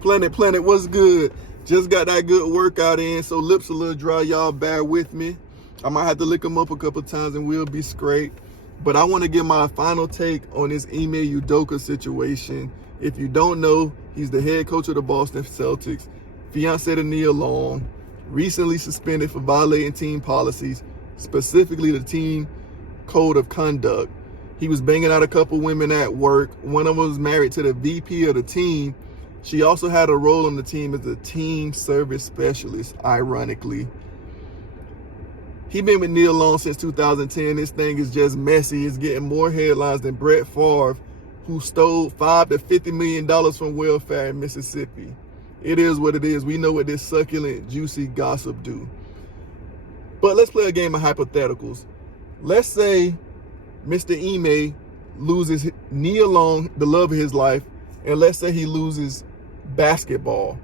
Planet, what's good? Just got that good workout in, so lips a little dry. Y'all bear with me. I might have to lick them up a couple times and we'll be straight. But I want to give my final take on this Ime Udoka situation. If you don't know, he's the head coach of the Boston Celtics, fiance to Nia Long, recently suspended for violating team policies, specifically the team code of conduct. He was banging out a couple women at work. One of them was married to the VP of the team. She also had a role on the team as a team service specialist, ironically. He been with Nia Long since 2010. This thing is just messy. It's getting more headlines than Brett Favre, who stole $5 to $50 million from welfare in Mississippi. It is what it is. We know what this succulent, juicy gossip do. But let's play a game of hypotheticals. Let's say Mr. Ime loses Nia Long, the love of his life, and let's say he loses basketball.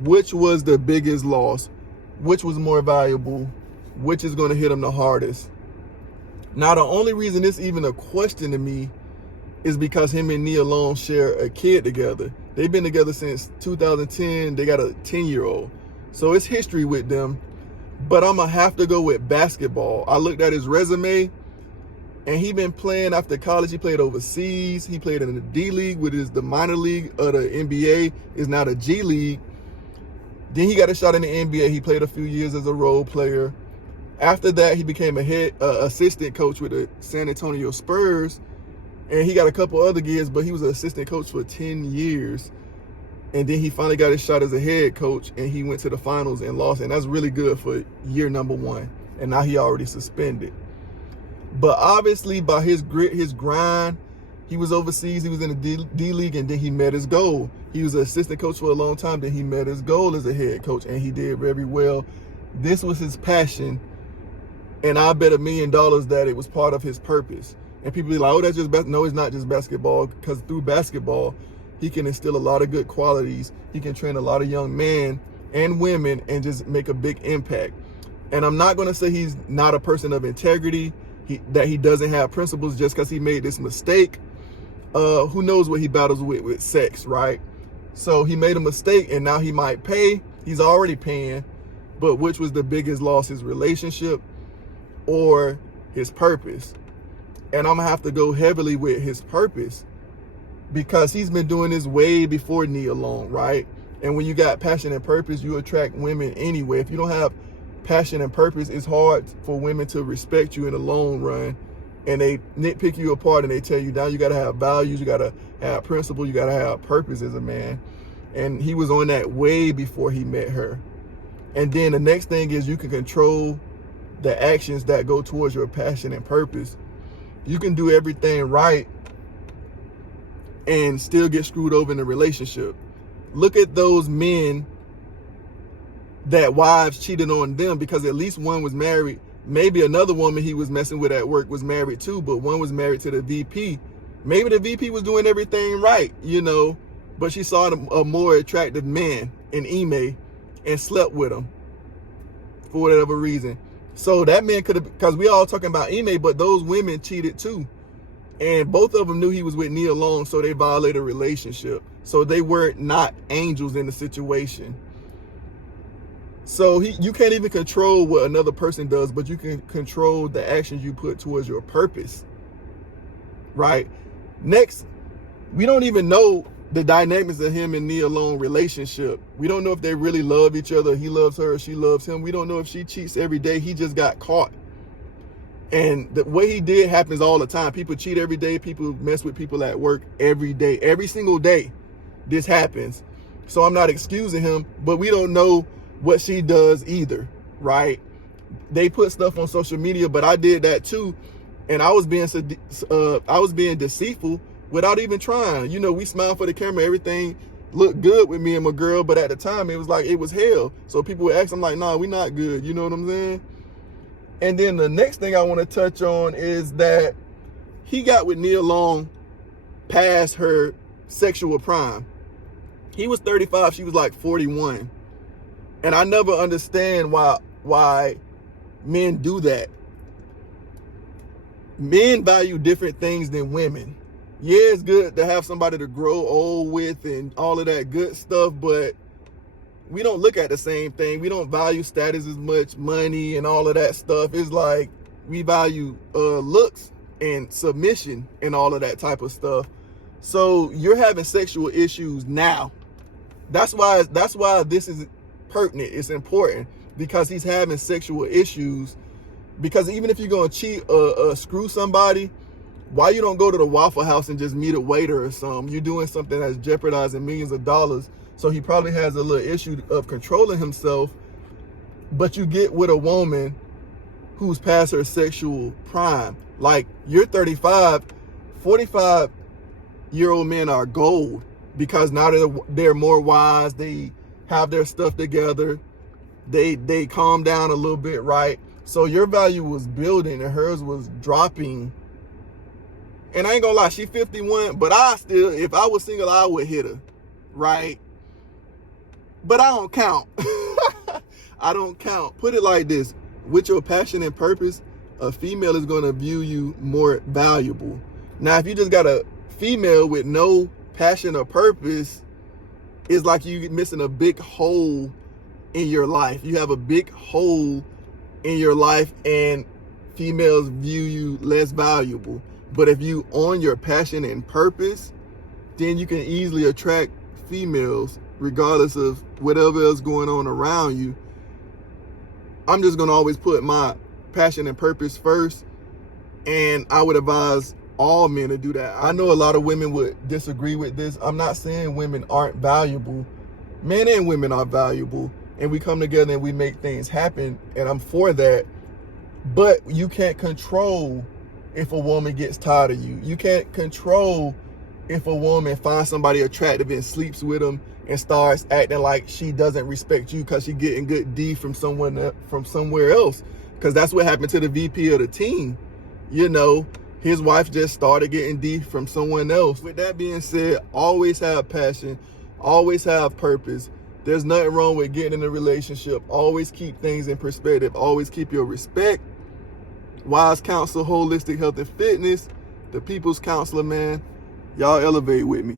Which was the biggest loss? Which was more valuable? Which is going to hit him the hardest? Now, the only reason this even a question to me is because him and Nia Long share a kid together. They've been together since 2010. They got a 10-year-old. So it's history with them. But I'm going to have to go with basketball. I looked at his resume, and he been playing after college. He played overseas. He played in the D-League, which is the minor league of the NBA, is now the G-League. Then he got a shot in the NBA. He played a few years as a role player. After that, he became a head assistant coach with the San Antonio Spurs. And he got a couple other gigs, but he was an assistant coach for 10 years. And then he finally got his shot as a head coach, and he went to the finals and lost. And that's really good for year number one. And now he already suspended. But obviously, by his grit, his grind, he was overseas, he was in the D-League, and then he met his goal. He was an assistant coach for a long time, then he met his goal as a head coach, and he did very well. This was his passion, and I bet $1 million that it was part of his purpose. And people be like, oh, that's just no, it's not just basketball, because through basketball, he can instill a lot of good qualities. He can train a lot of young men and women and just make a big impact. And I'm not going to say he's not a person of integrity, that he doesn't have principles just because he made this mistake. Who knows what he battles with sex, right? So he made a mistake, and now he might pay. He's already paying. But which was the biggest loss, his relationship or his purpose? And I'm going to have to go heavily with his purpose, because he's been doing this way before Nia Long, right? And when you got passion and purpose, you attract women anyway. If you don't have passion and purpose, it's hard for women to respect you in the long run, and they nitpick you apart, and they tell you now you got to have values, you got to have principle, you got to have purpose as a man. And he was on that way before he met her. And then the next thing is you can control the actions that go towards your passion and purpose. You can do everything right and still get screwed over in a relationship. Look at those men that wives cheated on them, because at least one was married. Maybe another woman he was messing with at work was married too, but one was married to the VP. Maybe the VP was doing everything right, but she saw a more attractive man in Ime and slept with him for whatever reason. So that man could have, because we all talking about Ime, but those women cheated too. And both of them knew he was with Nia Long, so they violated a relationship. So they were not angels in the situation. So you can't even control what another person does, but you can control the actions you put towards your purpose, right? Next, we don't even know the dynamics of him and Nia Long relationship. We don't know if they really love each other. He loves her, she loves him. We don't know if she cheats every day. He just got caught. And what he did happens all the time. People cheat every day. People mess with people at work every day. Every single day, this happens. So I'm not excusing him, but we don't know what she does either, right? They put stuff on social media, but I did that too, and I was being deceitful without even trying. We smiled for the camera, everything looked good with me and my girl, but at the time it was like it was hell. So people would ask, I'm like, nah, we not good. You know what I'm saying? And then the next thing I want to touch on is that he got with Nia Long past her sexual prime. He was 35, she was like 41. And I never understand why men do that. Men value different things than women. Yeah, it's good to have somebody to grow old with and all of that good stuff, but we don't look at the same thing. We don't value status as much, money and all of that stuff. It's like we value looks and submission and all of that type of stuff. So you're having sexual issues now. That's why this is pertinent. It's important because he's having sexual issues. Because even if you're gonna cheat, screw somebody, why you don't go to the Waffle House and just meet a waiter or something? You're doing something that's jeopardizing millions of dollars. So he probably has a little issue of controlling himself. But you get with a woman who's past her sexual prime. Like, you're 35, 45-year-old men are gold because now they're more wise. They have their stuff together. They calm down a little bit, right? So your value was building and hers was dropping. And I ain't gonna lie, she 51, but if I was single, I would hit her, right? But I don't count. I don't count. Put it like this. With your passion and purpose, a female is gonna view you more valuable. Now, if you just got a female with no passion or purpose, it's like you missing a big hole in your life. You have a big hole in your life and females view you less valuable. But if you own your passion and purpose, then you can easily attract females regardless of whatever else going on around you. I'm just going to always put my passion and purpose first, and I would advise all men to do that. I know a lot of women would disagree with this. I'm not saying women aren't valuable. Men and women are valuable, and we come together and we make things happen, and I'm for that. But you can't control if a woman gets tired of you. You can't control if a woman finds somebody attractive and sleeps with them and starts acting like she doesn't respect you because she's getting good D from somewhere else. Because that's what happened to the VP of the team. You know, his wife just started getting D from someone else. With that being said, always have passion, always have purpose. There's nothing wrong with getting in a relationship. Always keep things in perspective. Always keep your respect. Wise Counsel, Holistic Health and Fitness, the People's Counselor, man. Y'all elevate with me.